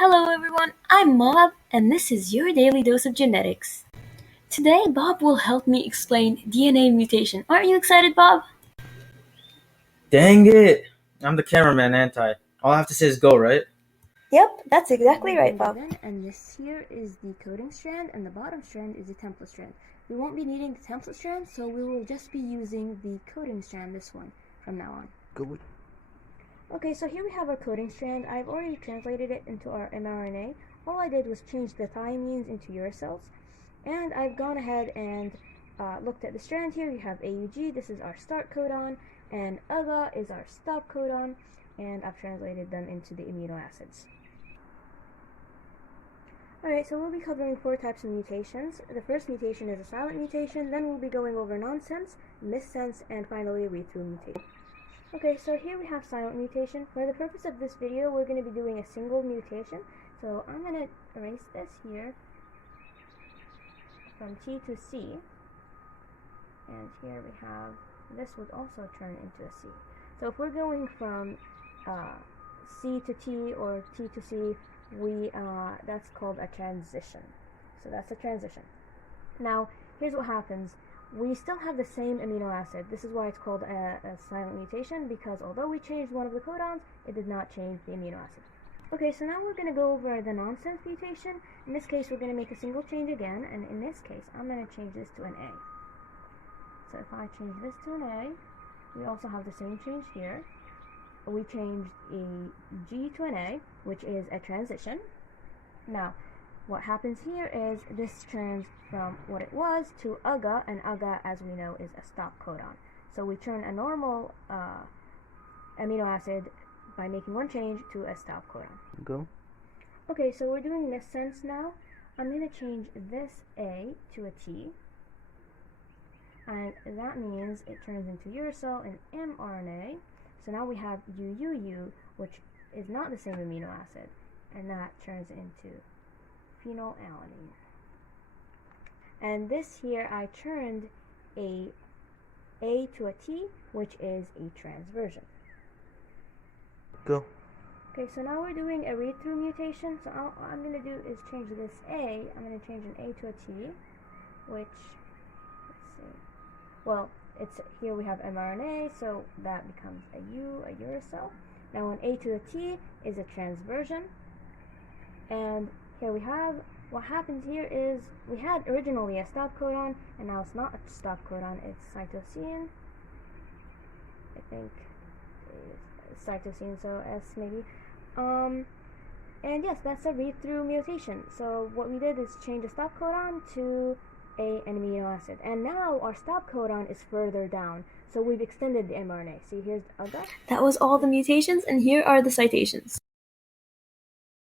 Hello everyone, I'm Bob, and this is your daily dose of genetics. Today, Bob will help me explain DNA mutation. Aren't you excited, Bob? Dang it! I'm the cameraman, ain't I? All I have to say is go, right? Yep, that's exactly right, Bob. And this here is the coding strand, and the bottom strand is the template strand. We won't be needing the template strand, so we will just be using the coding strand, this one, from now on. Go. Okay, so here we have our coding strand. I've already translated it into our mRNA. All I did was change the thymines into uracils, and I've gone ahead and looked at the strand here. We have AUG, this is our start codon, and UGA is our stop codon, and I've translated them into the amino acids. Alright, so we'll be covering 4 types of mutations. The first mutation is a silent mutation, then we'll be going over nonsense, missense, and finally read-through mutation. Okay, so here we have silent mutation. For the purpose of this video, we're going to be doing a single mutation. So I'm going to erase this here from T to C. And here we have, this would also turn into a C. So if we're going from C to T or T to C, that's called a transition. So that's a transition. Now, here's what happens. We still have the same amino acid. This is why it's called a silent mutation, because although we changed one of the codons, it did not change the amino acid. Okay, so now we're going to go over the nonsense mutation. In this case, we're going to make a single change again, and in this case, I'm going to change this to an A. So if I change this to an A, we also have the same change here. We changed a G to an A, which is a transition. Now, what happens here is this turns from what it was to UGA, and UGA, as we know, is a stop codon. So we turn a normal amino acid by making one change to a stop codon. Go. Okay, so we're doing missense now. I'm going to change this A to a T, and that means it turns into uracil and mRNA. So now we have UUU, which is not the same amino acid, and that turns into phenylalanine. And this here, I turned a to a T, which is a transversion. Go. Okay, so now we're doing a read-through mutation. So all I'm going to do is change this A. I'm going to change an A to a T, which, let's see. Well, it's here we have mRNA, so that becomes a U, a uracil. Now an A to a T is a transversion. And here we have, what happens here is, we had originally a stop codon, and now it's not a stop codon, it's cytosine. I think it's cytosine, so S maybe. And yes, that's a read-through mutation. So what we did is change a stop codon to an amino acid. And now our stop codon is further down, so we've extended the mRNA. See, here's UGA. That was all the mutations, and here are the citations.